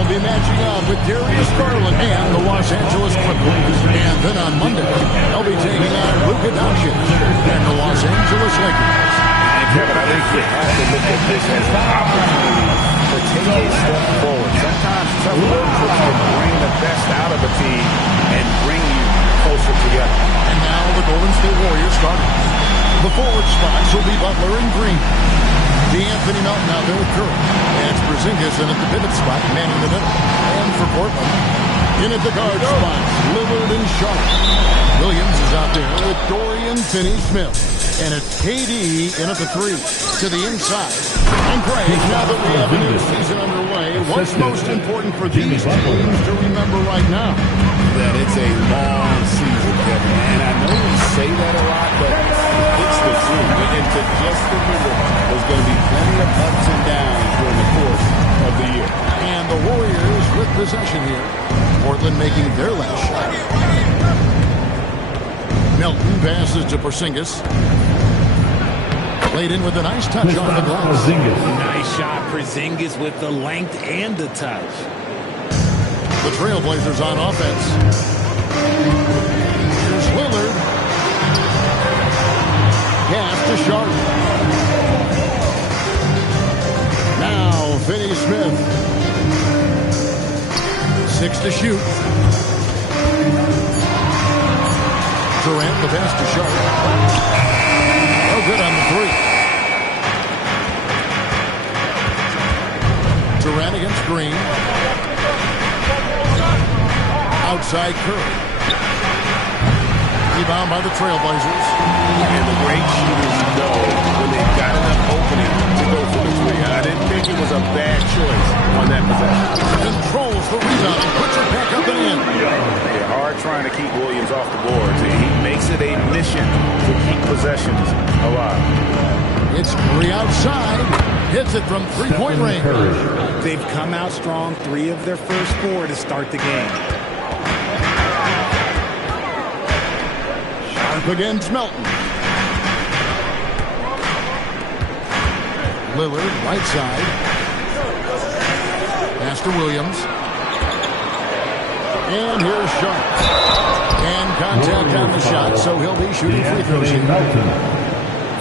They'll be matching up with Darius Garland and the Los Angeles Clippers. And then on Monday, they'll be taking on Luka Doncic and the Los Angeles Lakers. And Kevin, I think you have to look at this as an opportunity to take a step forward. Sometimes tough road trips can bring the best out of a team and bring you closer together. And now the Golden State Warriors starting. The forward spots will be Butler and Green. D'Anthony Melton out there with Curry. And it's Porzingis in at the pivot spot, manning the middle. And for Portland, in at the guard spots, Lillard and Sharp. Williams is out there with Dorian Finney-Smith. And it's KD in at the three to the inside. And Craig, now that we have a new season underway, what's most important for these teams to remember right now? That it's a long season, Kevin. And I know we say that a lot, but it's the truth. And to just remember, there's going to be plenty of ups and downs during the course of the year. And the Warriors with possession here. Portland making their last shot. Melton passes to Porzingis. Played in with a nice touch on the glass. Nice shot, Porzingis with the length and the touch. The Trailblazers on offense. Here's Lillard. Pass to Sharp. Now Finney-Smith. 6 to shoot. Durant, the pass to Sharp. Oh, good on the three. Durant against Green. Outside Curry. Rebound by the Trailblazers. And the great shooters know when they've got enough opening to go for the three. I didn't think it was a bad choice on that possession. Controls the rebound and puts it back up and in. They're hard trying to keep Williams off the boards. He makes it a mission to keep possessions alive. It's Curry outside. Hits it from three-point range. They've come out strong, 3 of their first 4 to start the game. Sharp against Melton. Lillard, right side. Pass to Williams. And here's Sharp. And contact on the shot, so he'll be shooting free throws here.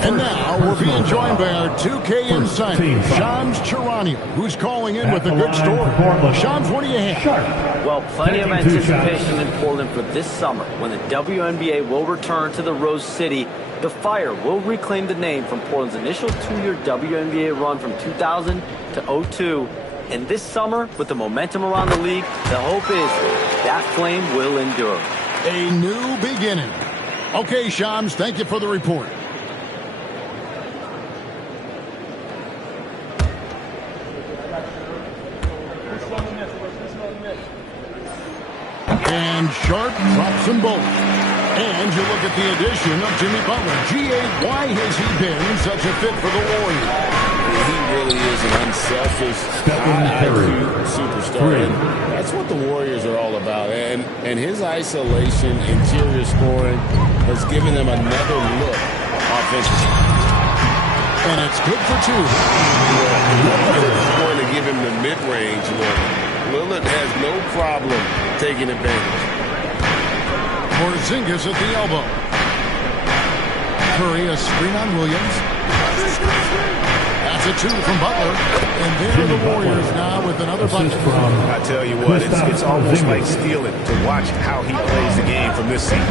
And now we're being joined by our 2K insider, Shams Charania, who's calling in with a good story. Shams, what do you have? Well, plenty of anticipation in Portland for this summer when the WNBA will return to the Rose City. The Fire will reclaim the name from Portland's initial 2-year WNBA run from 2000 to 2002. And this summer, with the momentum around the league, the hope is that flame will endure. A new beginning. Okay, Shams, thank you for the report. And Sharp drops them both. And you look at the addition of Jimmy Butler. G.A., why has he been such a fit for the Warriors? He really is an unselfish, high-IQ superstar. And that's what the Warriors are all about. And his isolation, interior scoring, has given them another look offensively. And it's good for 2. It's going to give him the mid-range look. Lillard has no problem taking advantage. Porzingis at the elbow. Curry, a screen on Williams. That's a 2 from Butler. And there are the Warriors now with another bucket. I tell you what, it's almost like stealing to watch how he plays the game from this seat.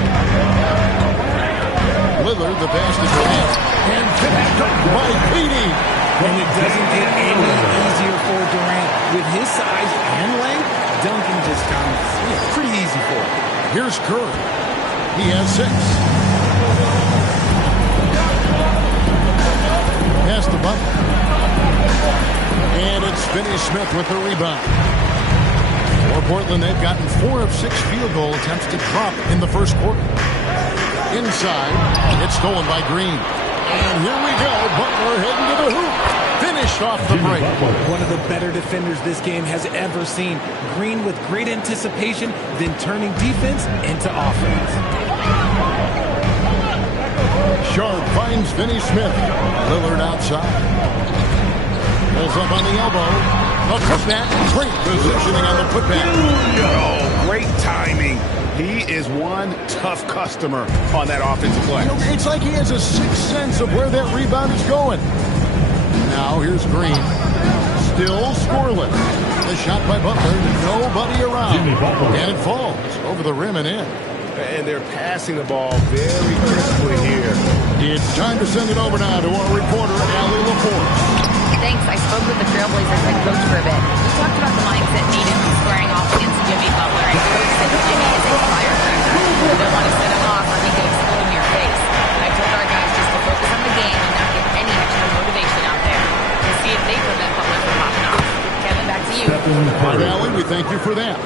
Lillard, the pass to Durant. And finished up by Petey. And it doesn't get any easier for Durant. With his size and length, dunking just comes pretty easy for him. Here's Curry. He has 6. Pass to Butler. And it's Finney-Smith with the rebound. For Portland, they've gotten 4 of 6 field goal attempts to drop in the first quarter. Inside, it's stolen by Green. And here we go. Butler heading to the hoop. Finished off the break. One of the better defenders this game has ever seen. Green with great anticipation, then turning defense into offense. Sharp finds Finney-Smith. Lillard outside. Pulls up on the elbow. A putback. Great positioning on the putback. Oh, great timing. He is one tough customer on that offensive play. You know, it's like he has a sixth sense of where that rebound is going. Now here's Green. Still scoreless. The shot by Butler. Nobody around. And it falls over the rim and in. And they're passing the ball very crisply here. It's time to send it over now to our reporter, Allie LaForce. Thanks. I spoke with the Trailblazers head coach for a bit. We talked about the mindset needed when squaring off against Jimmy Butler. And coach said Jimmy is a firecracker. You don't want to set him off or he can explode in your face. I told our guys just to focus on the game and not give any extra motivation out there. To see if they prevent Butler from popping off. Kevin, back to you. All right, Allie, we thank you for that.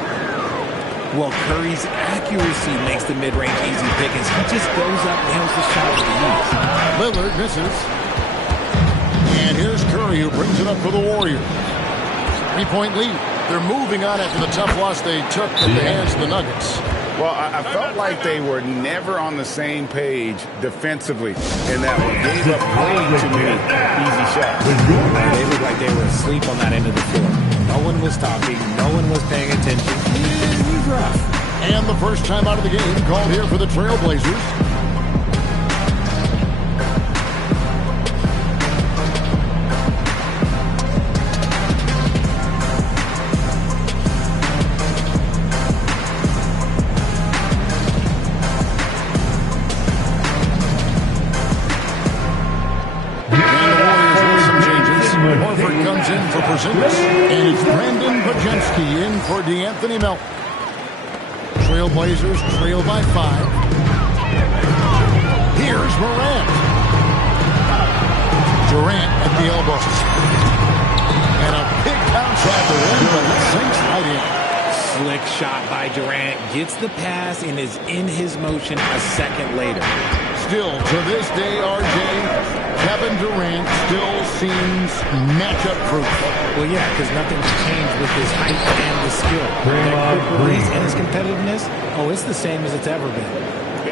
Well, Curry's accuracy makes the mid-range easy pickings. He just goes up, nails the shot with ease. Lillard misses. And here's Curry, who brings it up for the Warriors. 3-point lead. They're moving on after the tough loss they took at the hands of the Nuggets. Well, I felt like they were never on the same page defensively in that one. Gave up way too many easy shots. They looked like they were asleep on that end of the floor. No one was talking. No one was paying attention. It was rough. And the first time out of the game called here for the Trailblazers. And it's Brandon Bajemski in for DeAnthony Melton. Trailblazers trail by 5. Here's Morant. Durant at the elbow. And a big bounce at the rim, but it sinks right in. Slick shot by Durant. Gets the pass and is in his motion a second later. Still, to this day, RJ, Kevin Durant still seems matchup proof. Well, yeah, because nothing's changed with his height and his skill. And his competitiveness, it's the same as it's ever been.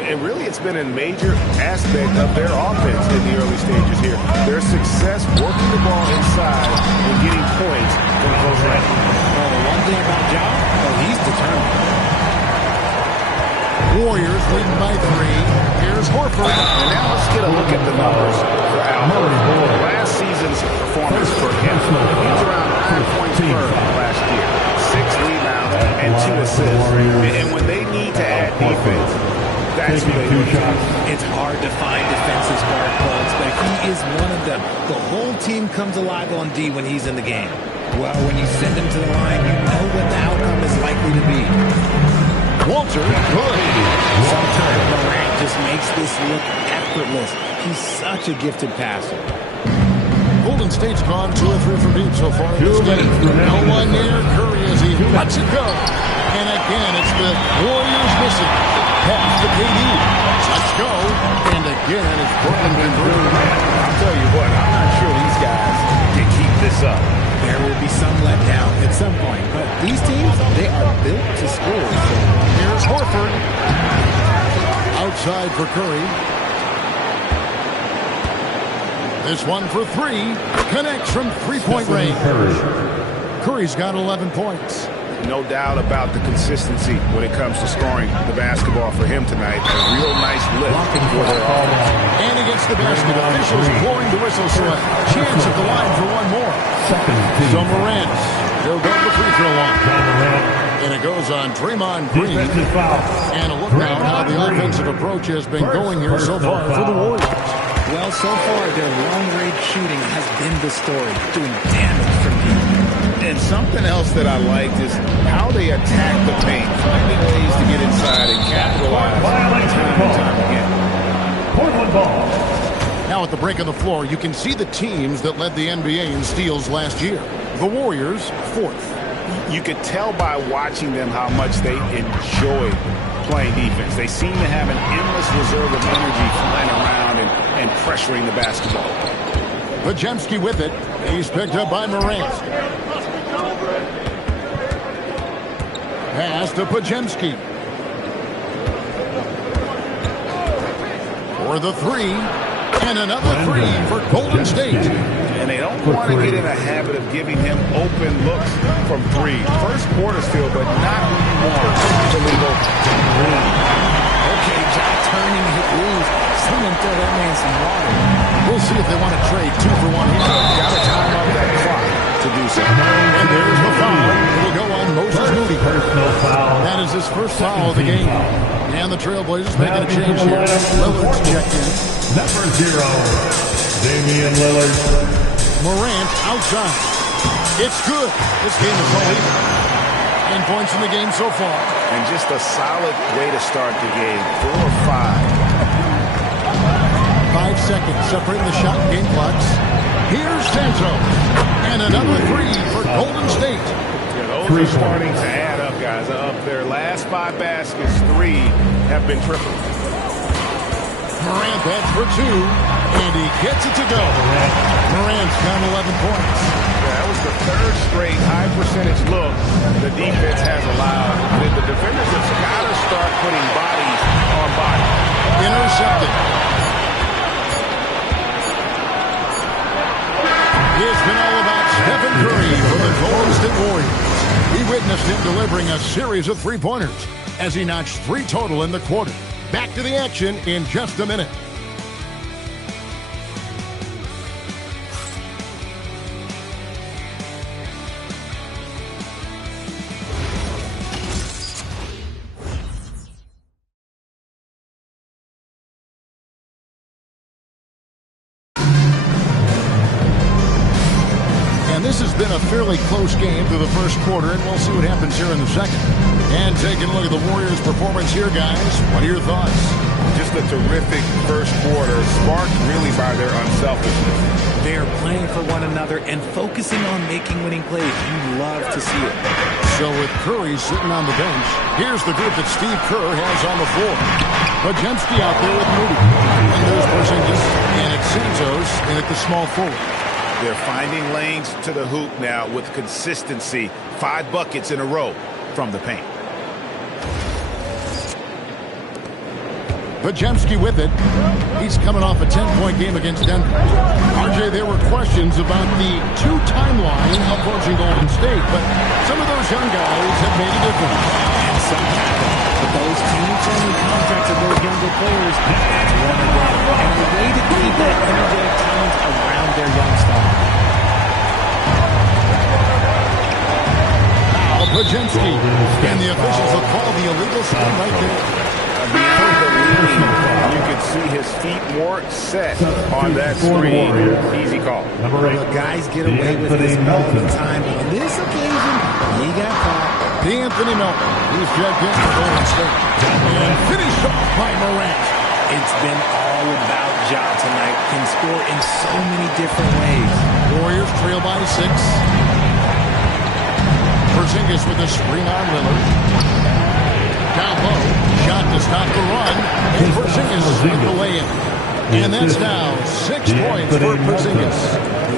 And really, it's been a major aspect of their offense in the early stages here. Their success working the ball inside and getting points from close range. Well, the one thing about Ja, he's determined. Warriors leading by 3. Here's Horford. And now let's get a look at the numbers for Al Horford. Last season's performance for him. He was around 9 points per last year. 6 rebounds and 2 assists. And when they need to add defense, that's what they do. It's hard to find defensive spark plugs, but he is one of them. The whole team comes alive on D when he's in the game. Well, when you send him to the line, you know what the outcome is likely to be. Walter, good. Sometimes Morant just makes this look effortless. He's such a gifted passer. Golden State's gone 2 or 3 from deep so far in this game. No one near Curry as he lets it go. And again, it's the Warriors missing. Pass to KD. Let's go. And again, it's Portland been through. I'll tell you what, I'm not sure these guys can keep this up. There will be some letdown at some point, but these teams, they are built to score. Here's Horford. Outside for Curry. This one for 3. Connects from 3-point range. Curry's got 11 points. No doubt about the consistency when it comes to scoring the basketball for him tonight. A real nice lift for their offense. And against the basket, officials blowing the whistle, so a chance at the line for one more. So Morant, he'll go to the free throw line. And it goes on Draymond Green. And a look now how the offensive approach has been going here so far for the Warriors. Well, so far, their long-range shooting has been the story, doing damage from deep. And something else that I liked is how they attack the paint, finding ways to get inside and capitalize time and time again. Portland ball. Now at the break on the floor, you can see the teams that led the NBA in steals last year. The Warriors, 4th. You could tell by watching them how much they enjoy playing defense. They seem to have an endless reserve of energy flying around and pressuring the basketball. Bajemski with it. He's picked up by Morant. Pass to Bajemski. For the 3. And another 3 for Golden State. And they don't want to get in a habit of giving him open looks from three. First quarter still, but not who you want to leave open. Okay, Jack turning to hit loose. Someone throw that man some water. We'll see if they want to trade 2 for 1 here. Got to time up that clock to do so. And there's the foul. It'll go on Moses Moody. Personal foul. That is his first foul of the game. And the Trailblazers making a change here. Lillard's checked in. Number 0, Damian Lillard. Morant outside. It's good. This game is all even. 10 points in the game so far. And just a solid way to start the game. 4-5. 5 seconds separating the shot and game clocks. Here's Santos. And another 3 for Golden State. Yeah, those are starting to add up, guys. Up their last 5 baskets, 3 have been triple. Morant bats for 2, and he gets it to go. Morant's got 11 points. Yeah, that was the 3rd straight high-percentage look the defense has allowed. The defenders have got to start putting bodies on bodies. Intercepted. It's been all about Stephen Curry for the Golden State Warriors. We witnessed him delivering a series of 3-pointers as he notched 3 total in the quarter. Back to the action in just a minute. This has been a fairly close game through the first quarter, and we'll see what happens here in the second. And taking a look at the Warriors' performance here, guys. What are your thoughts? Just a terrific first quarter, sparked really by their unselfishness. They're playing for one another and focusing on making winning plays. You love to see it. So with Curry sitting on the bench, here's the group that Steve Kerr has on the floor. Podziemski out there with Moody. And there's Porzingis, and it's Santos in at the small forward. They're finding lanes to the hoop now with consistency. 5 buckets in a row from the paint. Podziemski with it. He's coming off a 10-point game against Denver. RJ, there were questions about the 2 timeline approaching Golden State, but some of those young guys have made a difference. And some happen. But those team-friendly contracts of those younger players, that's one of them. And a way to keep that energetic talent around their young star. Now Podziemski. And the officials will call the illegal spin right there. You could see his feet more set on that screen. Easy call. Number 8. The guys get away with this all the time. On this occasion, he got caught. Anthony Melton. He's checked in for Golden State. And finished off by Morant. It's been all about Ja tonight. Can score in so many different ways. Warriors trail by 6. Porzingis with a screen on Lillard. Down low. Shot to stop the run. And Porzingis with the lay-in. And that's now 6 points for Porzingis.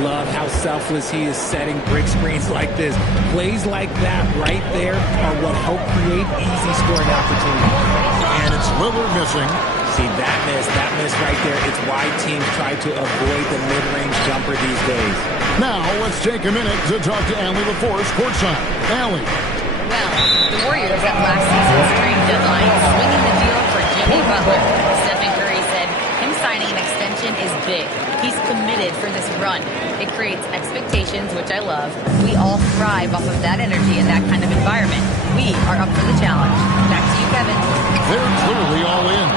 Love how selfless he is setting brick screens like this. Plays like that right there are what help create easy scoring opportunities. And it's Lillard missing. See, that miss right there. It's why teams try to avoid the mid-range jumper these days. Now, let's take a minute to talk to Allie LaForce courtside. Allie. Well, the Warriors at last season's trade deadline swinging the deal for Jimmy Butler. Stephen Curry said him signing an extension is big. He's committed for this run. It creates expectations, which I love. We all thrive off of that energy and that kind of environment. We are up for the challenge. Back to you, Kevin. They're clearly all in.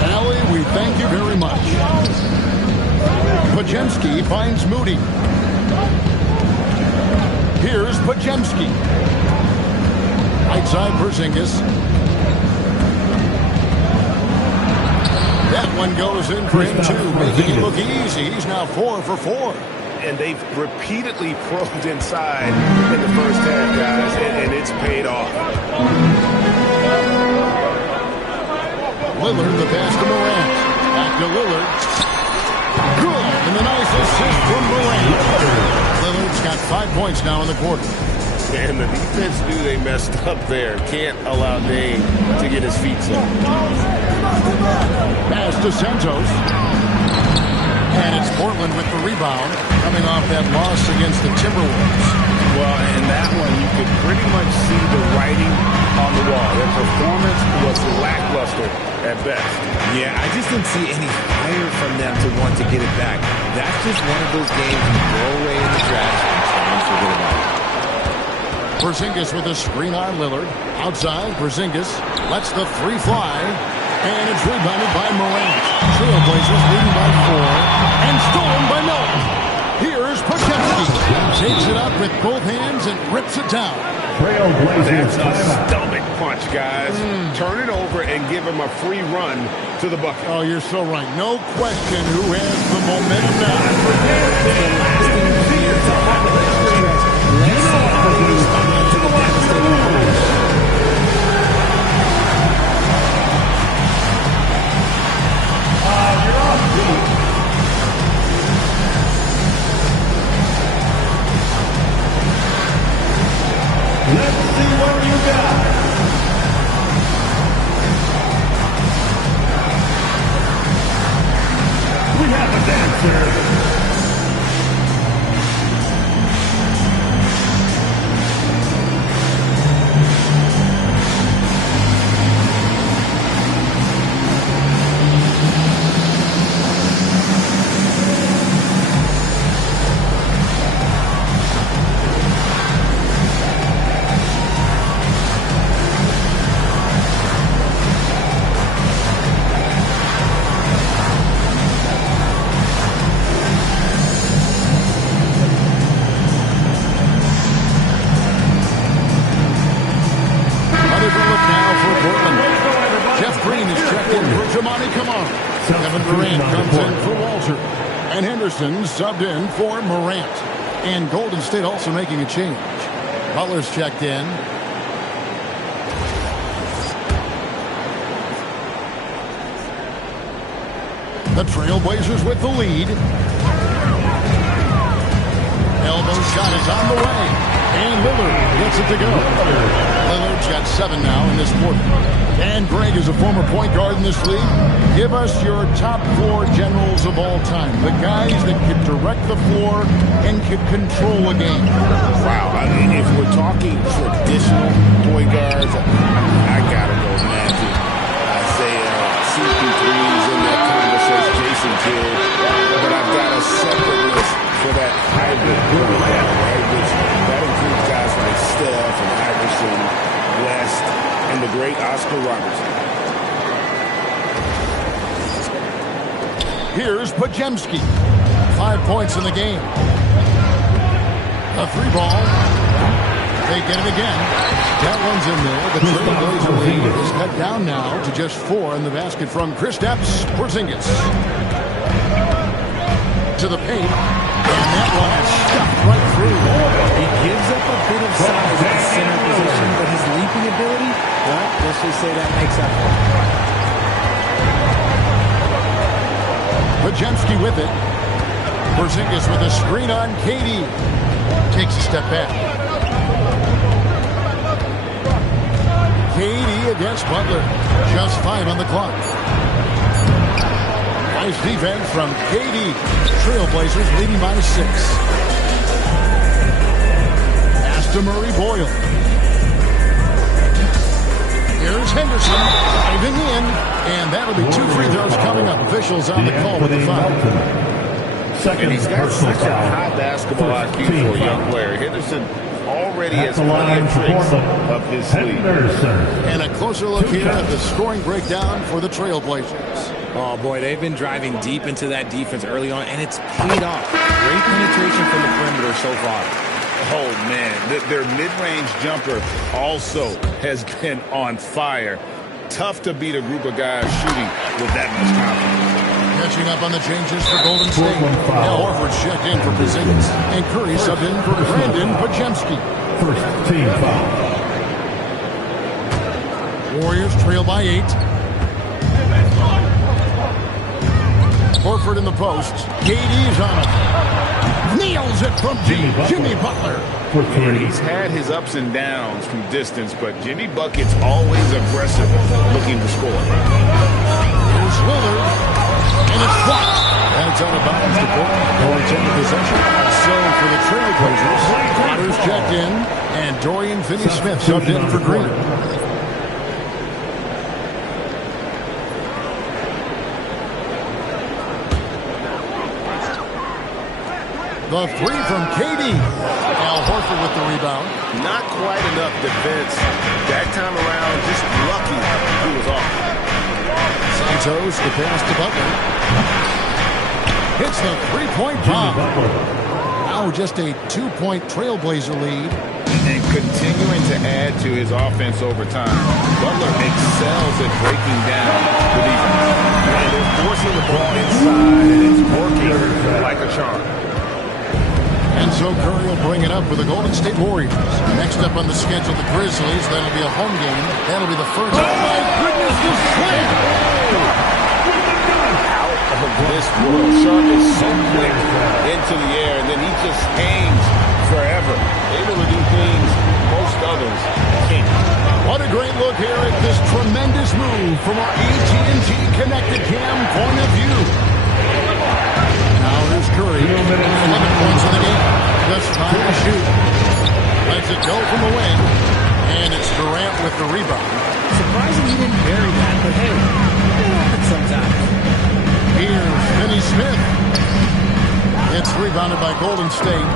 Allie, we thank you very much. Podziemski finds Moody. Here's Podziemski. Right side Porzingis. That one goes in for him too, making it look easy. He's now 4 for 4. And they've repeatedly probed inside in the first half, guys, and it's paid off. Lillard, the pass to Morant. Back to Lillard. Good, and the nice assist from Morant. Lillard's got 5 points now in the quarter. And the defense knew they messed up there. Can't allow Dame to get his feet set. Pass to Santos. And it's Portland with the rebound, coming off that loss against the Timberwolves. Well, in that one, you could pretty much see the writing on the wall. Their performance was lackluster at best. Yeah, I just didn't see any fire from them to want to get it back. That's just one of those games you throw away in the trash and try and forget about it. Porzingis with a screen on Lillard. Outside, Porzingis lets the three fly. And it's rebounded by Morant. Trailblazers leading by 4. And stolen by Milton. Here's Porzingis. Takes it up with both hands and rips it down. Trailblazers. That's a stomach punch, guys. Turn it over and give him a free run to the bucket. Oh, you're so right. No question who has the momentum now. Let's see what you got. We have a dancer. Kevin Durant comes in for Walter. And Henderson subbed in for Morant. And Golden State also making a change. Butler's checked in. The Trailblazers with the lead. Elbow shot is on the way. And Lillard gets it to go. Lillard's got 7 now in this quarter. And Greg is a former point guard in this league. Give us your top 4 generals of all time. The guys that could direct the floor and could control a game. Wow, I mean, if we're talking traditional point guards, I gotta go Magic. I say CP3's in that conversation, Jason Kidd. But I've got a separate list for that hybrid point guard, right? Which that includes guys like Steph and Iverson, West, and the great Oscar Robertson. Here's Podziemski. 5 points in the game. A 3 ball. They get it again. That one's in there. The Trailblazer lead is cut down now to just 4 in the basket from Kristaps Porzingis. To the paint. And that one is stuffed right through. He gives up a bit of size at the center position, but his leaping ability, well, let's just say that makes up for it. Podziemski with it. Porzingis with a screen on KD. Takes a step back. KD against Butler. Just 5 on the clock. Nice defense from KD. Trailblazers leading by 6. Pass to Murray Boyle. Here's Henderson diving in, and that'll be 2 free throws coming up. Officials on the call with the foul. And he's got such a high basketball IQ for a young player. Henderson already has plenty of tricks up his sleeve. And a closer look here at the scoring breakdown for the Trailblazers. Oh, boy, they've been driving deep into that defense early on, and it's paid off. Great penetration from the perimeter so far. Oh, man, their mid-range jumper also has been on fire. Tough to beat a group of guys shooting with that much confidence. Catching up on the changes for Golden State. Al Horford's checked in for Porzingis. And Curry subbed in for Brandon Podziemski. First team foul. Warriors trail by 8. Horford in the post. KD's on it. Nails it from deep. Jimmy Butler. And he's had his ups and downs from distance, but Jimmy Bucket's always aggressive looking to score. Here's Lillard. And it's blocked as it's out of bounds to Portland. They'll retain the possession. So for the Trailblazers, Waters checked in, and Dorian Finney-Smith subbed in for Green. The three from KD. Al Horford with the rebound. Not quite enough defense. That time around, just lucky he was off. Santos to pass to Butler. Hits the three-point bomb. Now just a 2-point Trailblazer lead. And continuing to add to his offense over time. Butler excels at breaking down the defense. And they're forcing the ball inside, and it's working like a charm. And so Curry will bring it up for the Golden State Warriors. Next up on the schedule, the Grizzlies. That'll be a home game. That'll be the first. Oh, my goodness, the slam! Out of this world. Sharp is so quick into the air, and then he just hangs forever. Able to do things most others can't. What a great look here at this tremendous move from our AT&T Connected Cam point of view. Now here's Curry. 11 points in the game. Just 5 to shoot. Lets it go from the wing. And it's Durant with the rebound. Surprising he didn't bury that, but hey, it happens sometimes. Here's Finney-Smith. It's rebounded by Golden State.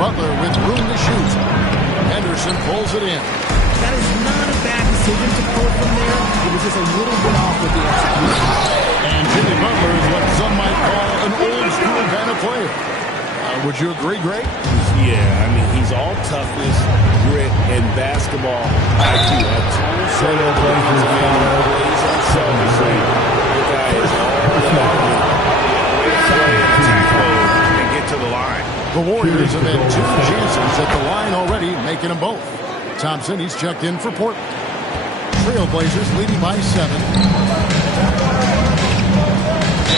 Butler with room to shoot. Henderson pulls it in. That is not a bad decision to pull from there. It was just a little bit off with the execution. And Jimmy Butler is what some might call an old-school kind of player. Would you agree, Greg? Yeah, I mean, he's all toughness, grit, and basketball IQ. A total set of plays unselfishly. The guy is all about And get to the line. The Warriors have had 2 chances at the line already, making them both. Thompson, he's checked in for Portland. Trailblazers leading by 7.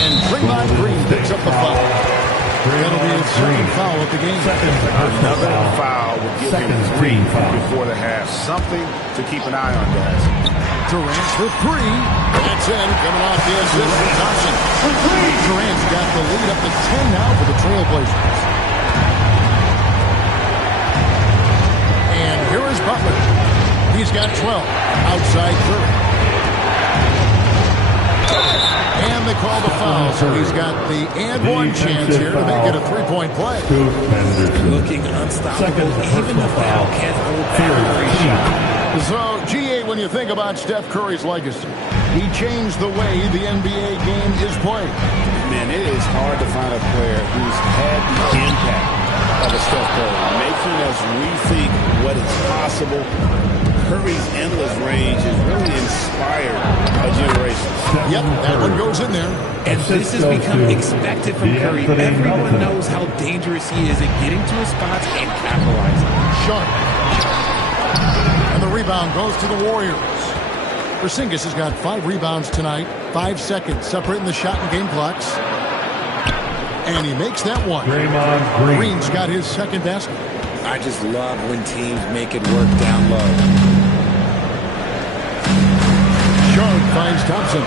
And Draymond Green picks up the foul. That'll be his second foul of the game. Another foul will give him 3 before the half. Something to keep an eye on, guys. Durant for 3. That's in, coming off the assist from Thompson. Durant's got the lead up to 10 now for the Trailblazers. And here is Butler. He's got 12. Outside Curry. And they call the foul, so he's got the and one chance here to make it a 3-point play. Looking unstoppable, even the foul can't hold Curry's shot. So, GA, when you think about Steph Curry's legacy, he changed the way the NBA game is played. Man, it is hard to find a player who's had the impact of a Steph Curry, making us rethink what is possible. Curry's endless range has really inspired a generation. Yep, that one goes in there. And this has become expected from Curry. Everyone knows how dangerous he is at getting to his spots and capitalizing. Sharp. And the rebound goes to the Warriors. Porzingis has got 5 rebounds tonight. 5 seconds separating the shot and game clocks. And he makes that one. Green's got his second basket. I just love when teams make it work down low. Sharp finds Thompson.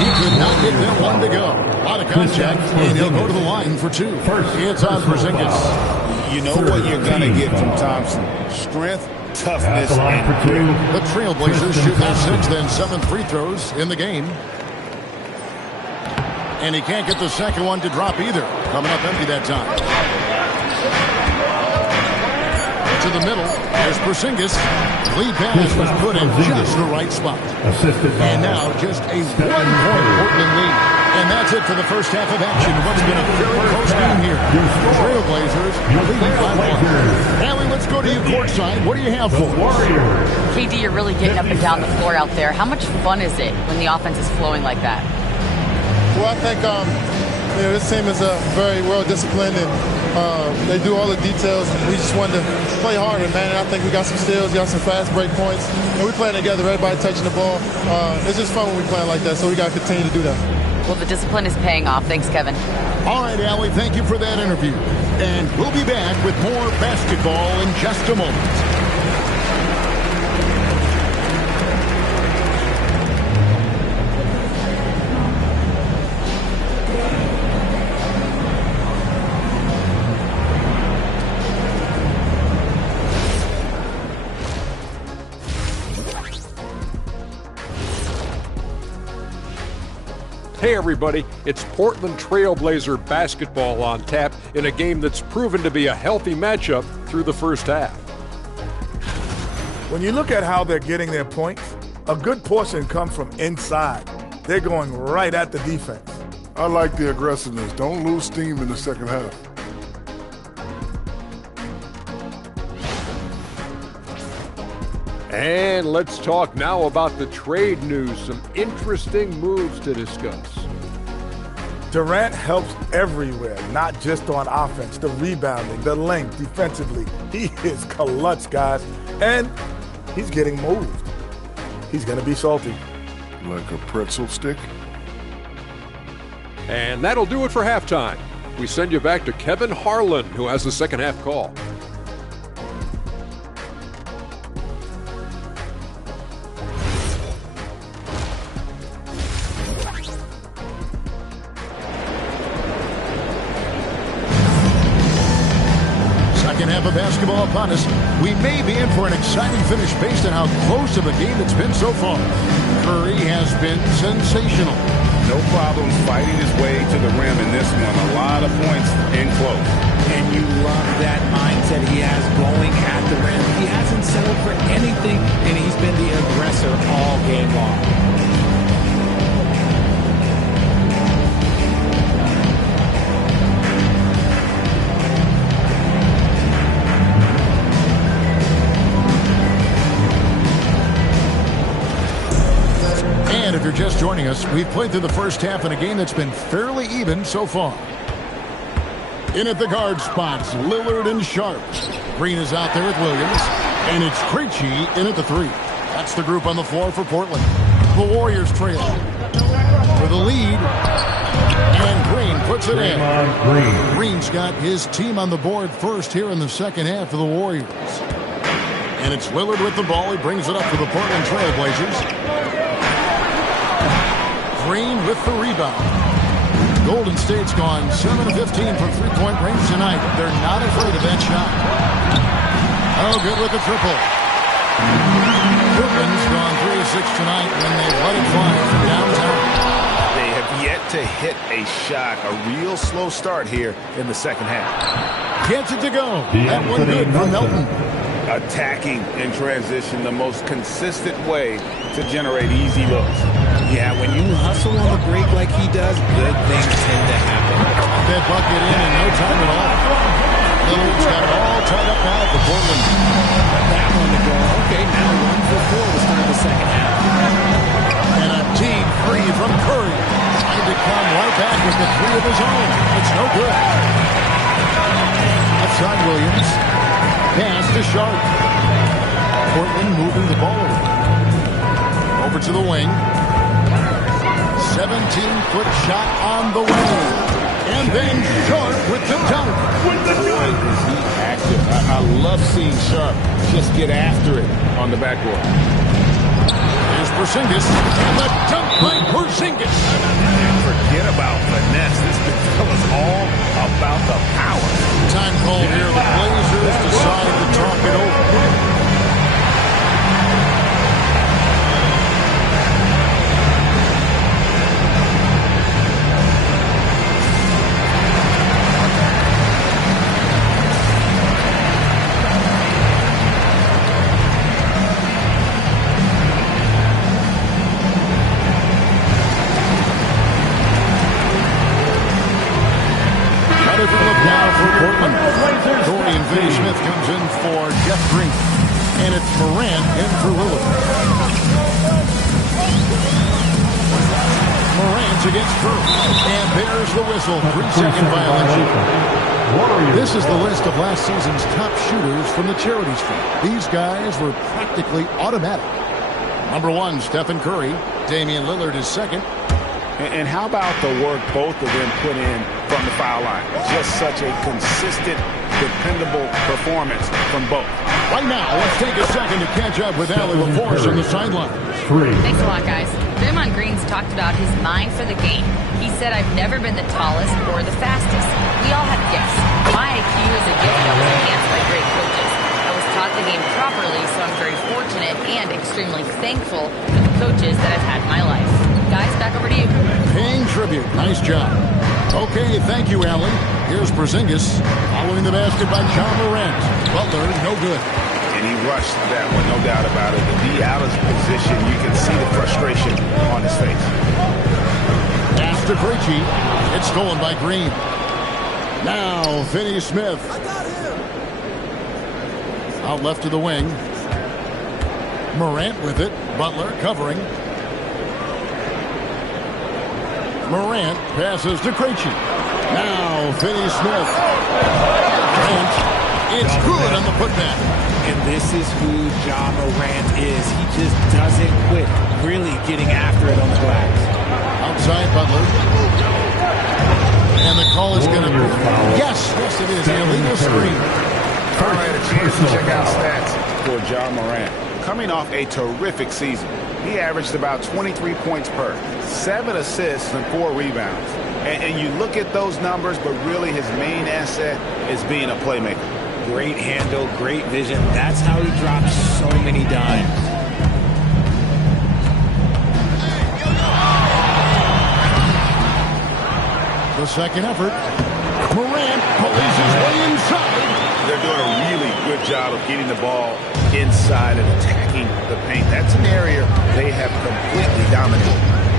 He could not get that one to go. A lot of contact, and he'll go to the line for 2. It's on Porzingis. You know what you're going to get from Thompson. Strength, toughness, and grit. The Trailblazers shoot their 6th and 7th free throws in the game. And he can't get the second one to drop either. Coming up empty that time. To the middle, there's Porzingis. Lead pass was put in just the right spot. And now just a 1-point Portland lead. And that's it for the first half of action. What's been a very close game here. Trailblazers leading by 1. Allie, let's go to you courtside. What do you have for us? KD, you're really getting up and down the floor out there. How much fun is it when the offense is flowing like that? Well, I think this team is very well disciplined, and they do all the details. We just wanted to play harder, man. And I think we got some steals, got some fast break points, and we playing together. Everybody touching the ball. It's just fun when we playing like that. So we got to continue to do that. Well, the discipline is paying off. Thanks, Kevin. All right, Allie, thank you for that interview. And we'll be back with more basketball in just a moment. Hey everybody, it's Portland Trailblazer basketball on tap in a game that's proven to be a healthy matchup through the first half. When you look at how they're getting their points, a good portion comes from inside. They're going right at the defense. I like the aggressiveness. Don't lose steam in the second half. And let's talk now about the trade news. Some interesting moves to discuss. Durant helps everywhere, not just on offense. The rebounding, the length, defensively. He is clutch, guys. And he's getting moved. He's going to be salty. Like a pretzel stick? And that'll do it for halftime. We send you back to Kevin Harlan, who has the second half call. Second half of basketball upon us. We may be in for an exciting finish based on how close of a game it's been so far. Curry has been sensational. No problems fighting his way to the rim in this one. A lot of points in close. And you love that mindset he has going at the rim. He hasn't settled for anything, and he's been the aggressor all game long. And if you're just joining us, we've played through the first half in a game that's been fairly even so far. In at the guard spots, Lillard and Sharp. Green is out there with Williams. And it's Krejci in at the 3. That's the group on the floor for Portland. The Warriors trail for the lead. And Green puts it in. Green's got his team on the board first here in the second half for the Warriors. And it's Lillard with the ball. He brings it up for the Portland Trailblazers. Green with the rebound. Golden State's gone 7 of 15 from three-point range tonight. They're not afraid of that shot. Oh, good with the triple. Portland's gone 3 of 6 tonight when they let it fly from downtown. They have yet to hit a shot. A real slow start here in the second half. Gets it to go. That one good for Melton. Attacking in transition, the most consistent way to generate easy looks. Yeah, when you hustle on the break like he does, good things tend to happen. That bucket in no time at all. Lillard's got it all tied up now for Portland. That one to go. Okay, now 1 for 4 to start the second half. And a deep three from Curry. Trying to come right back with the 3 of his own. It's no good. Outside Williams. Pass to Sharp. Portland moving the ball over to the wing. 17-foot shot on the way. And then Sharp with the dunk. Boy, is he active. I love seeing Sharp just get after it on the backboard. There's Porzingis. And the dunk by Porzingis. Forget about finesse. This fella's all about the power. Time called here. The Blazers decide to talk it over. Dorian Finney-Smith comes in for Jeff Green. And it's Morant in for Lillard. Morant against Curry. And there's the whistle. 3-second violation. This is the list of last season's top shooters from the Charities Fund. These guys were practically automatic. Number 1, Stephen Curry. Damian Lillard is second. And how about the work both of them put in from the foul line? Just such a consistent, dependable performance from both. Right now, let's take a second to catch up with Allie LaForce on the sideline. Thanks a lot, guys. Draymond Green's talked about his mind for the game. He said, I've never been the tallest or the fastest. We all have gifts. My IQ is a gift that was enhanced by great coaches. I was taught the game properly, so I'm very fortunate and extremely thankful for the coaches that I've had in my life. Guys, back over to you. Paying tribute. Nice job. Okay, thank you, Allie. Here's Porzingis following the basket by John Morant. Butler, no good. And he rushed that one, no doubt about it. To be out of position, you can see the frustration on his face. Pass to Krejci. It's stolen by Green. Now, Finney Smith. Out left to the wing. Morant with it. Butler covering. Morant passes to Krejci. Now, Finney Smith. Grant. It's good on the putback. And this is who Ja Morant is. He just doesn't quit, really getting after it on the glass. Outside Butler. And the call is going to... Yes, it is. An illegal screen. All right, a chance to check out stats for Ja Morant. Coming off a terrific season, he averaged about 23 points per, 7 assists and 4 rebounds. And you look at those numbers, but really his main asset is being a playmaker. Great handle, great vision. That's how he drops so many dimes. The second effort. Morant pulls his way inside. They're doing a really good job of getting the ball inside and attacking the paint. That's an area they have completely dominated.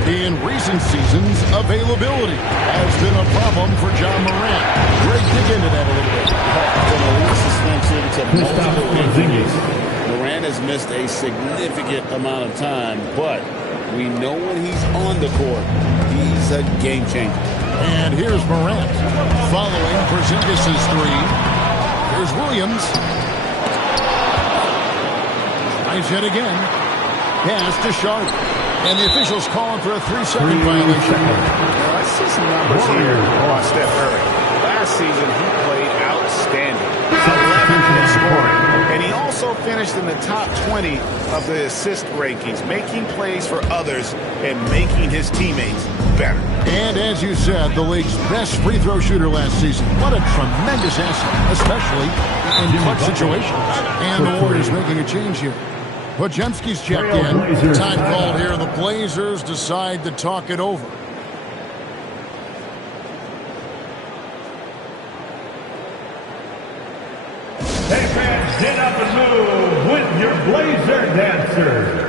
In recent seasons, availability has been a problem for John Morant. Greg, dig into that a little bit. From a league suspension to multiple injuries, Morant has missed a significant amount of time, but we know when he's on the court, he's a game changer. And here's Morant following Porzingis' three. Here's Williams. Nice hit again. Pass to Sharp. And the officials calling for a 3-second violation. Now, let's see some numbers here on Steph Curry. Last season, he played outstanding. 11th in scoring. And he also finished in the top 20 of the assist rankings, making plays for others and making his teammates better. And as you said, the league's best free throw shooter last season. What a tremendous asset, especially in clutch situations. And the Warriors making a change here. Podziemski's checked in. Time called here. The Blazers decide to talk it over. Hey fans, get up and move with your Blazer dancers.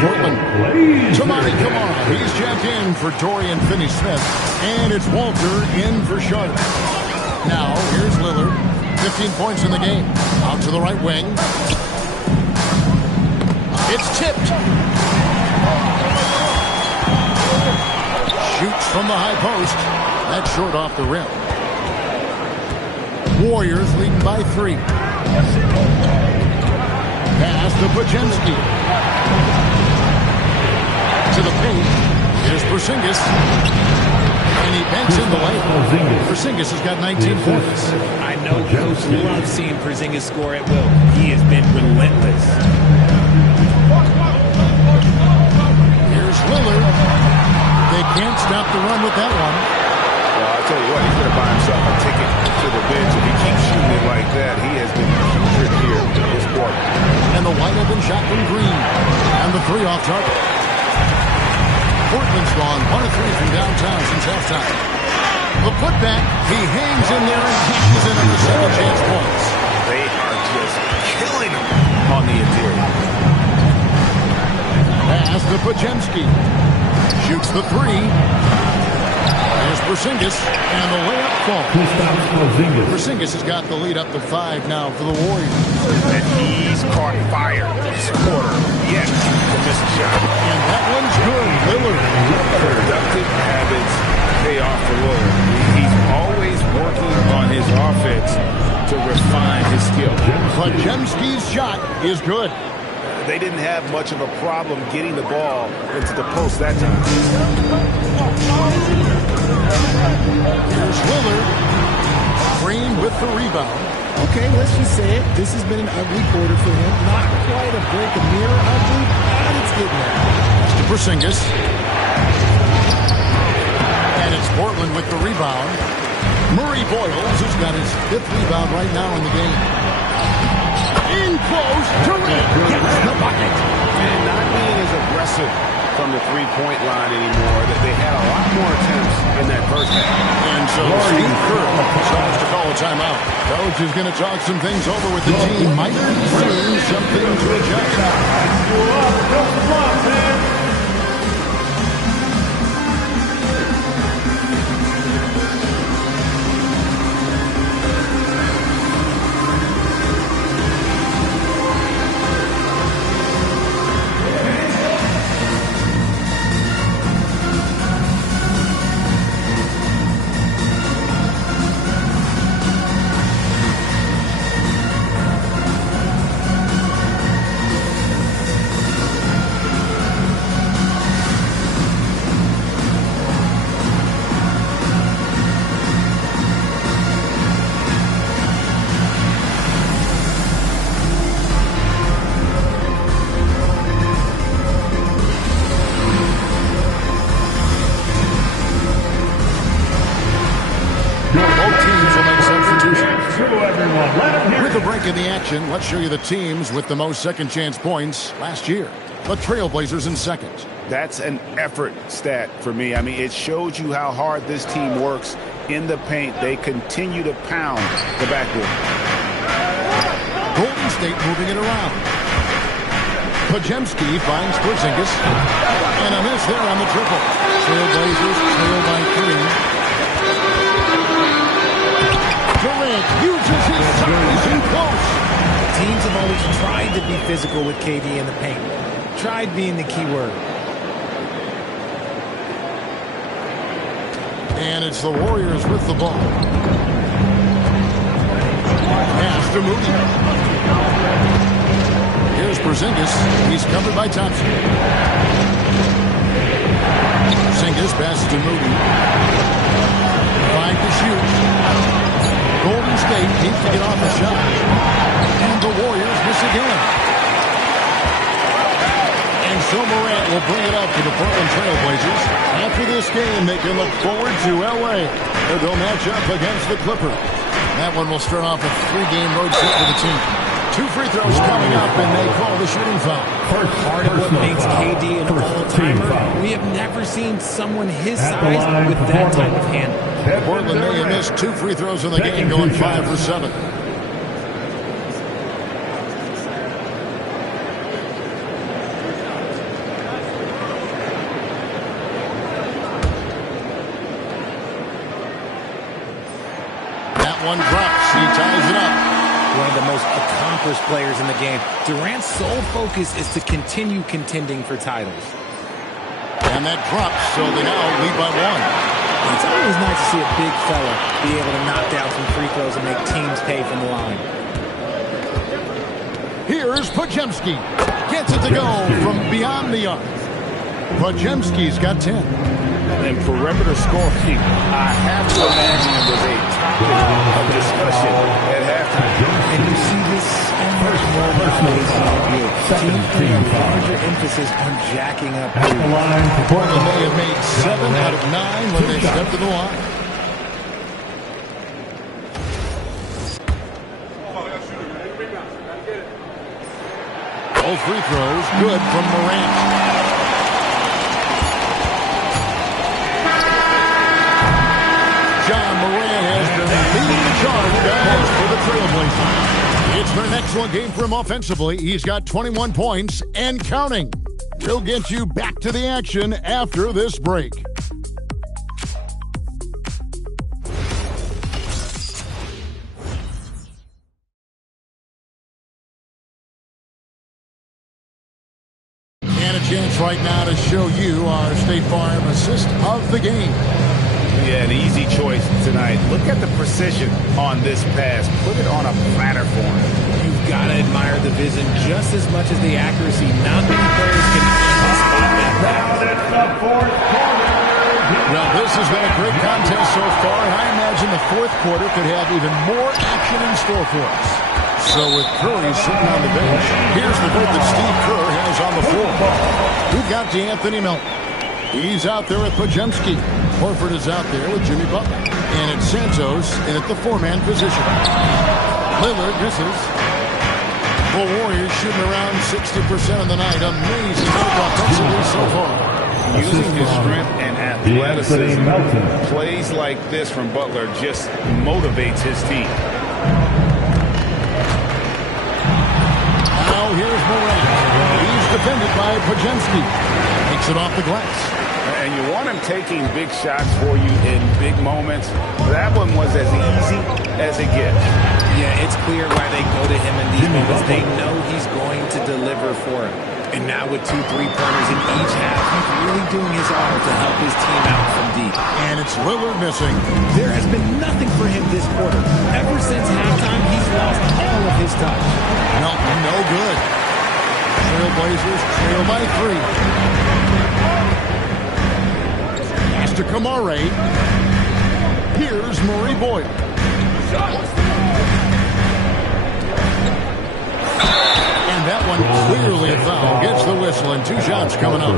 Portland. Somebody come on. He's checked in for Dorian Finney-Smith. And it's Walter in for Sharp. Now, here's Lillard. 15 points in the game. Out to the right wing. It's tipped. Shoots from the high post. That's short off the rim. Warriors leading by 3. Pass to Podziemski. To the paint. Here's Porzingis. And he bends in the lane. Porzingis has got 19 points. I know Coach loves seeing Porzingis score at will. He has been relentless. Here's Lillard. They can't stop the run with that one. Well, I'll tell you what, he's going to buy himself a ticket to the bench. If he keeps shooting it like that, he has been putrid here this quarter. And the wide open shot from Green. And the 3 off target. Portland's gone 1 of 3 from downtown since halftime. The putback, he hangs in there and cashes in on the second chance points. They are just killing him on the interior. Pass to Podziemski. Shoots the 3. There's Porzingis, and the layup falls. Porzingis has got the lead up to 5 now for the Warriors. And he's caught fire this quarter. Yet to miss a shot. And that one's good. Lillard. Productive habits pay off for Lillard. He's always working on his offense to refine his skill. Podziemski's shot is good. They didn't have much of a problem getting the ball into the post that time. Here's Lillard. Green with the rebound. Okay, let's just say it. This has been an ugly quarter for him. Not quite a break of mirror ugly, but it's getting there. That's to Porzingis. And it's Portland with the rebound. Murray Boyles, who's got his 5th rebound right now in the game. In close, Durant gets the bucket. And not being as aggressive from the three-point line anymore. They had a lot more attempts in that first half. And so Steve Kerr decides to call a timeout. Coach is going to talk some things over with the team. Might bring something to adjust. In the action, let's show you the teams with the most second chance points last year. The Trailblazers in second. That's an effort stat for me. I mean, it shows you how hard this team works in the paint. They continue to pound the backboard. Golden State moving it around. Podziemski finds Porzingis. And a miss there on the triple. Trailblazers trail by 3. Durant uses his size in close. Teams have always tried to be physical with KD in the paint. Tried being the key word. And it's the Warriors with the ball. Pass to Moody. Here's Porzingis. He's covered by Thompson. Porzingis passes to Moody. 5 to shoot. Golden State needs to get off a shot. And the Warriors miss again. And so Morant will bring it up to the Portland Trailblazers. After this game, they can look forward to L.A., where they'll match up against the Clippers. That one will start off a 3-game road trip for the team. 2 free throws coming up, and they call the shooting foul. Part of what makes KD an all-timer, we have never seen someone his size with that type of handle. Portland may have missed 2 free throws in the game, going 5 for 7. That one drops. He ties it up. One of the most accomplished players in the game. Durant's sole focus is to continue contending for titles. And that drops, so they now lead by 1. It's always nice to see a big fella be able to knock down some free throws and make teams pay from the line. Here's Podziemski. Gets it to go from beyond the arc. Podziemski's got 10. And perimeter scoring, I have to imagine it was a topic of discussion at halftime. And you see this almost more nowadays than you. Teams put a larger emphasis on jacking up. Portland may have made 7 out of 9 when they stepped to the line. All free throws good from Morant. It's been an excellent game for him offensively. He's got 21 points and counting. We'll get you back to the action after this break. And a chance right now to show you our State Farm assist of the game. Yeah, an easy choice tonight. Look at the precision on this pass. Put it on a platter for him. You've got to admire the vision just as much as the accuracy. Not many players can spot that. Now that's the fourth quarter. Well, this has been a great contest so far, and I imagine the fourth quarter could have even more action in store for us. So with Curry sitting on the bench, here's the group that Steve Kerr has on the floor. We've got D'Anthony Melton. He's out there with Podziemski. Horford is out there with Jimmy Butler. And it's Santos in at the four-man position. Lillard misses. The Warriors shooting around 60% of the night. Amazing work offensively so far. Using his strength and athleticism, plays like this from Butler just motivates his team. Now here's Morant. He's defended by Podziemski. Takes it off the glass. And you want him taking big shots for you in big moments. That one was as easy as it gets. Yeah, it's clear why they go to him in these moments. They know he's going to deliver for him. And now with 2 3-pointers in each half, he's really doing his all to help his team out from deep. And it's Lillard missing. There has been nothing for him this quarter. Ever since halftime, he's lost all of his touch. No good. Trailblazers trail by 3. To Kamare. Here's Murray Boyle. And that one clearly a foul. Gets the whistle and 2 shots coming up.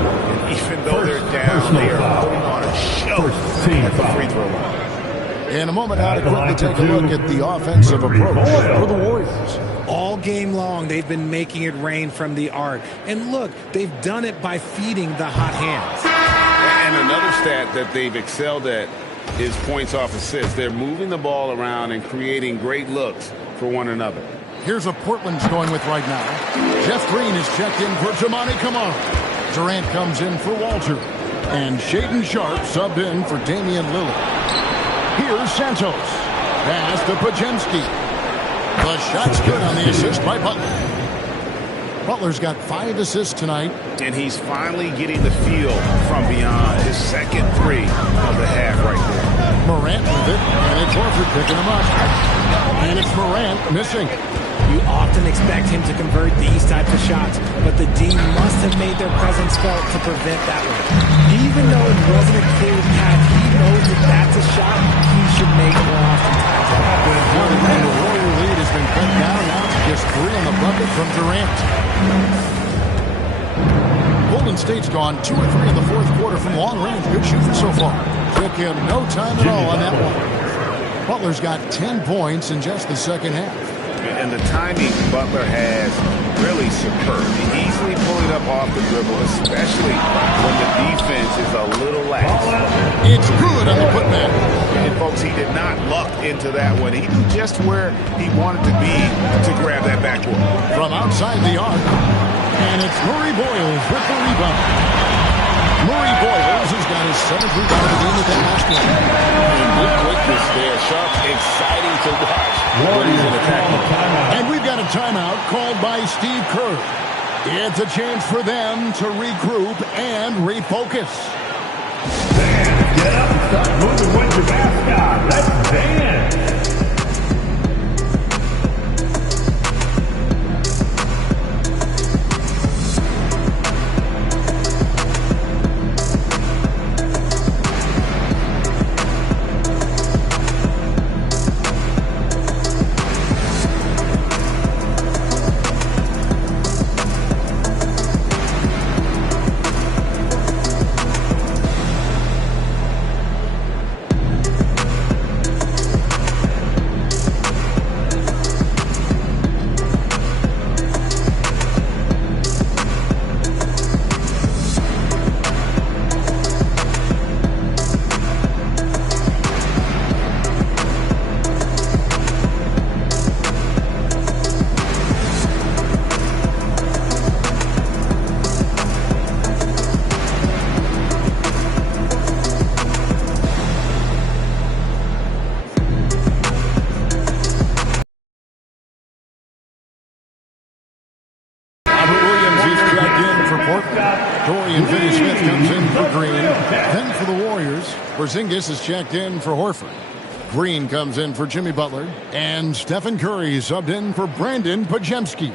Even though they're down, they are putting on a show at the free throw line. In a moment, I'll quickly take a look at the offensive approach for the Warriors. All game long, they've been making it rain from the arc. And look, they've done it by feeding the hot hands. And another stat that they've excelled at is points off assists. They're moving the ball around and creating great looks for one another. Here's a Portland's going with right now. Jeff Green is checked in for Toumani Camara. Durant comes in for Walter. And Shaedon Sharpe subbed in for Damian Lillard. Here's Santos. Pass to Podziemski. The shot's good on the assist by Butler. Butler's got 5 assists tonight. And he's finally getting the feel from beyond. His second 3 of the half right there. Morant with it, and it's Horford picking him up. And it's Morant missing. You often expect him to convert these types of shots, but the D must have made their presence felt to prevent that one. Even though it wasn't a clear path, he knows that that's a shot he should make more often times. And the Warrior lead has been cut down now to just 3 on the bucket from Durant. Golden State's gone 2 or 3 in the fourth quarter from long range. Good shooting so far. Took him no time at all on that one. Butler's got 10 points in just the second half. And the timing Butler has really superb. Easily pulling up off the dribble, especially when the defense is a little lax. It's good on the putback. And folks, he did not luck into that one. He knew just where he wanted to be to grab that backboard. From outside the arc. And it's Murray Boyles with the rebound. Murray Boyles has got his 7th rebound of the game with that last one. And good quickness there. Sharp, exciting to watch when he's in attack. And we've got a timeout called by Steve Kerr. It's a chance for them to regroup and refocus. Get up and start moving with your mascot. Let's dance. Dorian Finney-Smith comes in for Green. Then for the Warriors, Porzingis is checked in for Horford. Green comes in for Jimmy Butler. And Stephen Curry subbed in for Brandon Podziemski.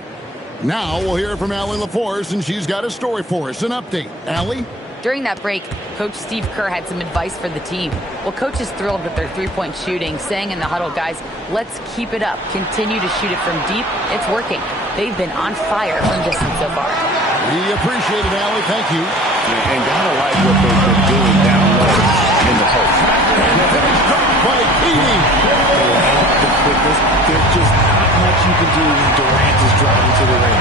Now we'll hear from Allie LaForce, and she's got a story for us, an update. Allie? During that break, Coach Steve Kerr had some advice for the team. Well, Coach is thrilled with their three-point shooting, saying in the huddle, guys, let's keep it up. Continue to shoot it from deep. It's working. They've been on fire from distance so far. We appreciate it, Allie. Thank you. And gotta like what they've been doing down low in the post. And finish dropped by Petey. The quickness, there's just not much you can do when Durant is driving to the ring.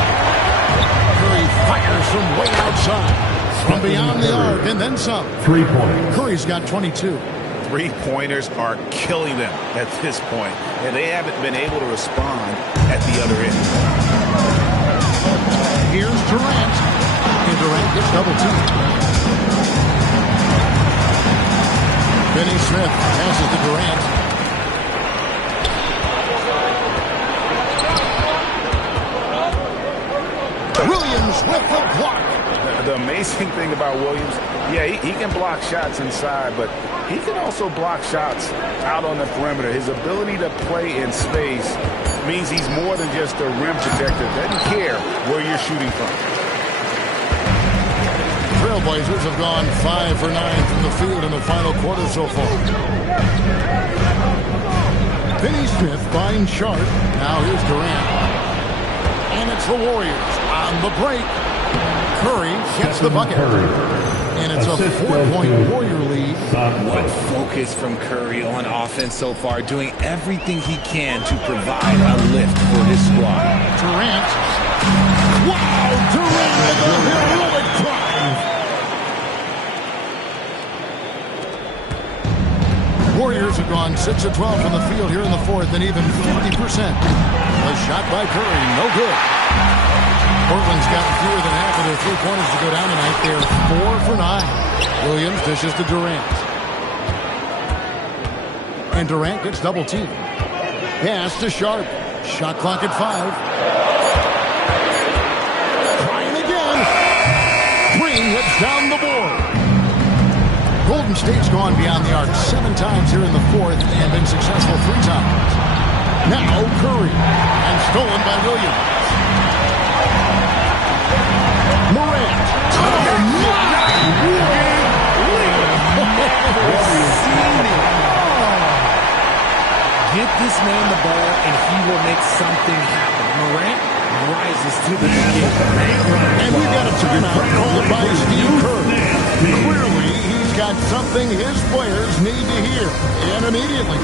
Curry fires from way outside. From beyond the arc, and then some. 3 points. Curry's got 22. Three-pointers are killing them at this point, and they haven't been able to respond at the other end. Here's Durant. And Durant gets double teamed. Finney Smith passes to Durant. Williams with the block. The amazing thing about Williams, yeah, he can block shots inside, but he can also block shots out on the perimeter. His ability to play in space means he's more than just a rim protector. Doesn't care where you're shooting from. Trailblazers have gone 5 for 9 from the field in the final quarter so far. Finney Smith finds Sharp. Now here's Durant. And it's the Warriors on the break. Curry gets the bucket. And it's a 4-point Warrior lead. What focus from Curry on offense so far, doing everything he can to provide a lift for his squad. Durant. Wow, Durant with a heroic drive. Warriors have gone 6 of 12 from the field here in the fourth, and even 50%. A shot by Curry, no good. Portland's got fewer than half of their three-pointers to go down tonight. They're 4 for 9. Williams dishes to Durant. And Durant gets double-teamed. Pass to Sharp. Shot clock at 5. Trying again. Green hits down the board. Golden State's gone beyond the arc 7 times here in the fourth and been successful 3 times. Now Curry. And stolen by Williams. Morant. Get this man the ball and he will make something happen. Morant rises to the occasion. And we've got a timeout called by Steve Kerr. Clearly, he's got something his players need to hear, and immediately.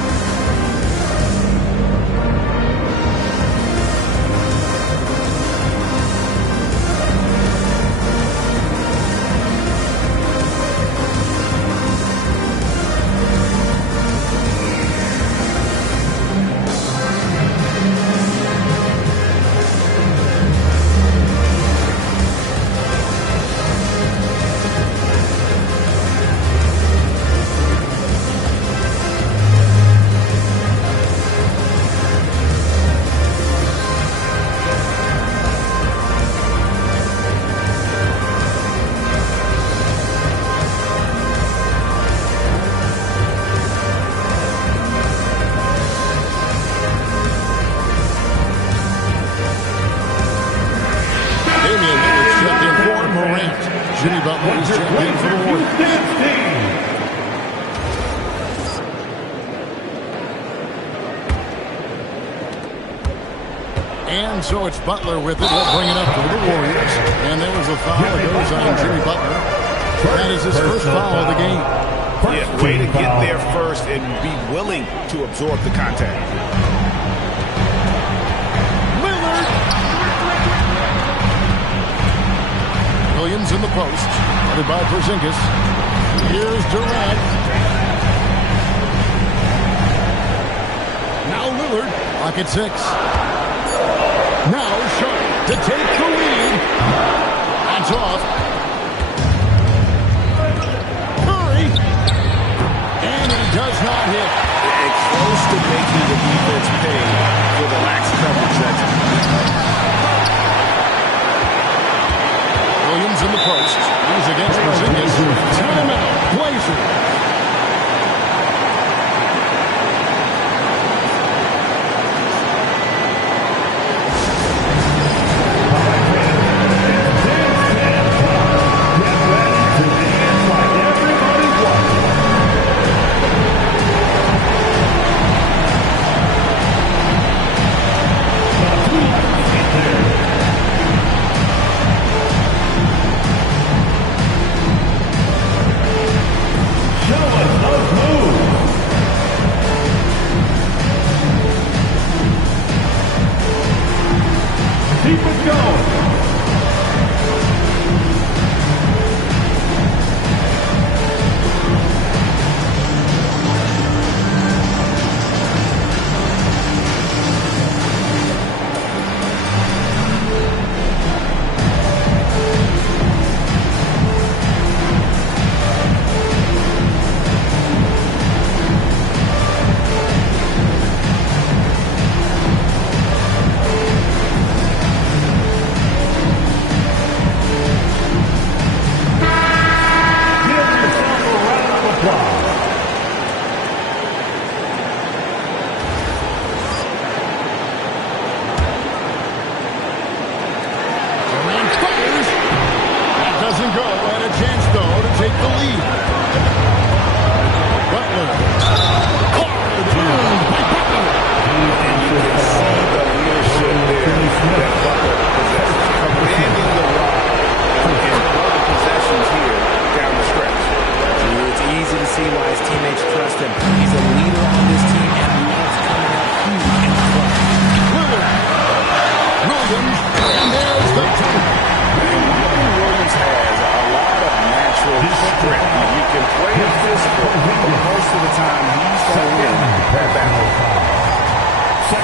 Jimmy Butler is checked in for the Warriors. And so it's Butler with it. He'll bring it up for the Warriors. And there was a foul that goes on Jimmy Butler. That is his first foul of the game. Yeah, way to get there first and be willing to absorb the contact. Williams in the post, headed by Porzingis. Here's Durant. Now Lillard, pocket 6. Now Sharp to take the lead. Hands off. Curry. And he does not hit. And close to making the defense pay for the lax coverage that's Williams in the post. He's against Porzingis. Timeout. Blazers.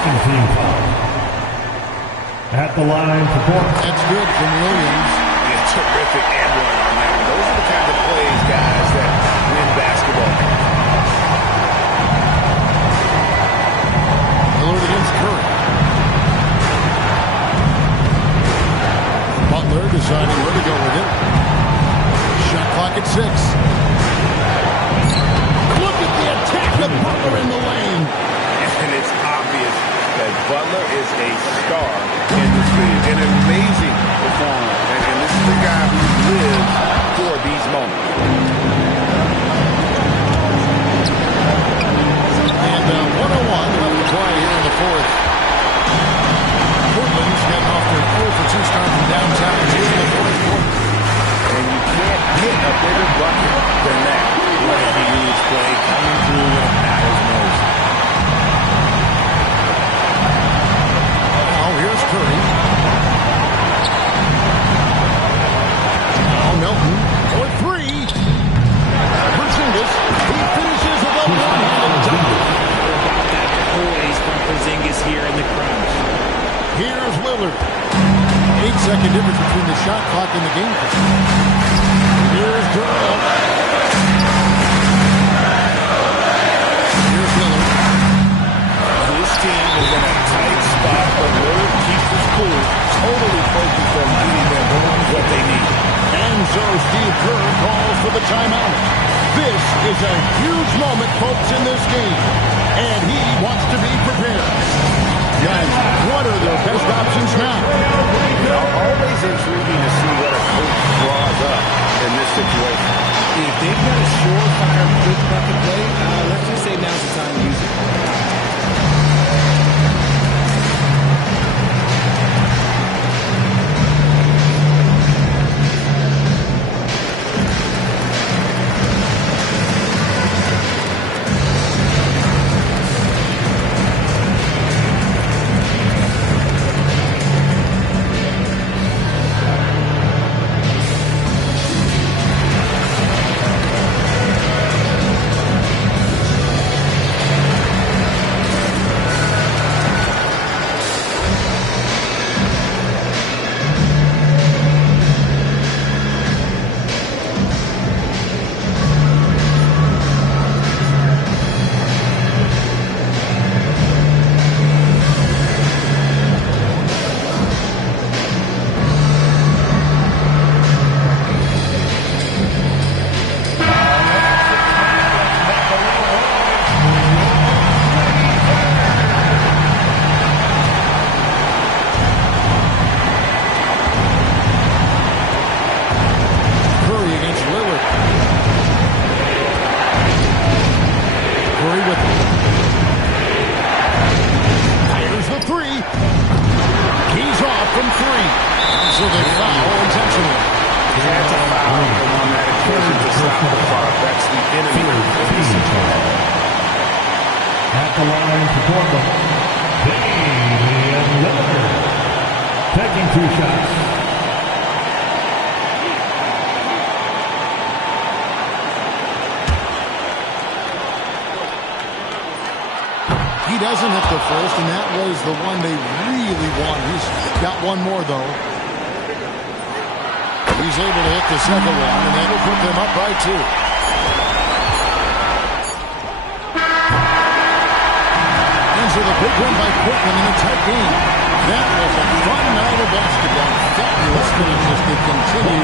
Second team foul. At the line for Portland. That's good from Williams. Yeah, terrific and one on that. Those are the kind of plays, guys, that win basketball. Lillard against Curry. Butler deciding where to go with it. Shot clock at 6. Look at the attack of Butler in the lane. And it's obvious that Butler is a star in this league. An amazing performer. And this is the guy who lives for these moments. And 101 left to play here in the fourth. Portland's getting off their 0-for-2 start from downtown here in the fourth quarter. And you can't hit a bigger bucket than that. What a huge play coming through when it matters most. Now here's Curry. Now Melton for 3. Porzingis, he finishes with a one-handed dunk. About that poise from Porzingis here in the crunch. Here's Lillard. 8-second difference between the shot clock and the game clock. Here's Durant. Here's Lillard. This team is in a tight spot, but Lillard keeps his cool, totally focused on getting them what they need. And so Steve Kerr calls for the timeout. This is a huge moment, folks, in this game. And he wants to be prepared. Guys, what are their best options now? Always intriguing to see what a coach draws up in this situation. If they've got a surefire quick bucket play, let's just say now's the time to use it. So they foul intentionally. He had to foul on that occasion to stop the clock. That's the enemy of this situation. At the line for Portland, Damian Lillard taking 2 shots. He doesn't hit the first, and that was the one they really wanted. He's got one more, though. He's able to hit the second one, and that'll put them up by 2. Ends with a big win by Portland in a tight game. That was a fun night of basketball. Fabulous finishes that continue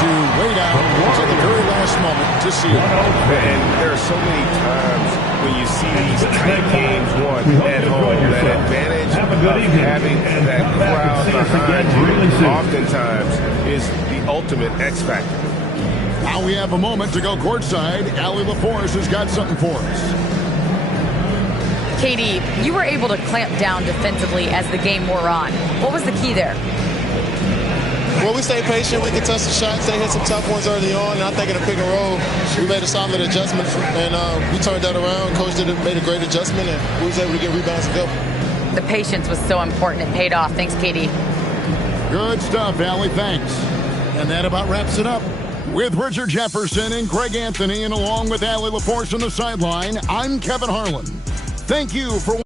to wait out until the very last moment to see it. And there are so many times when you see these tight games won at home, that advantage of having that crowd behind you oftentimes is the ultimate X factor. Now we have a moment to go courtside. Allie LaForce has got something for us. Katie, you were able to clamp down defensively as the game wore on. What was the key there? Well, we stayed patient. We contested shots. They hit some tough ones early on. And I think in a pick and roll, we made a solid adjustment. And we turned that around. Coach made a great adjustment, and we was able to get rebounds and go. The patience was so important. It paid off. Thanks, Katie. Good stuff, Allie. Thanks. And that about wraps it up. With Richard Jefferson and Greg Anthony, and along with Allie LaForce on the sideline, I'm Kevin Harlan. Thank you for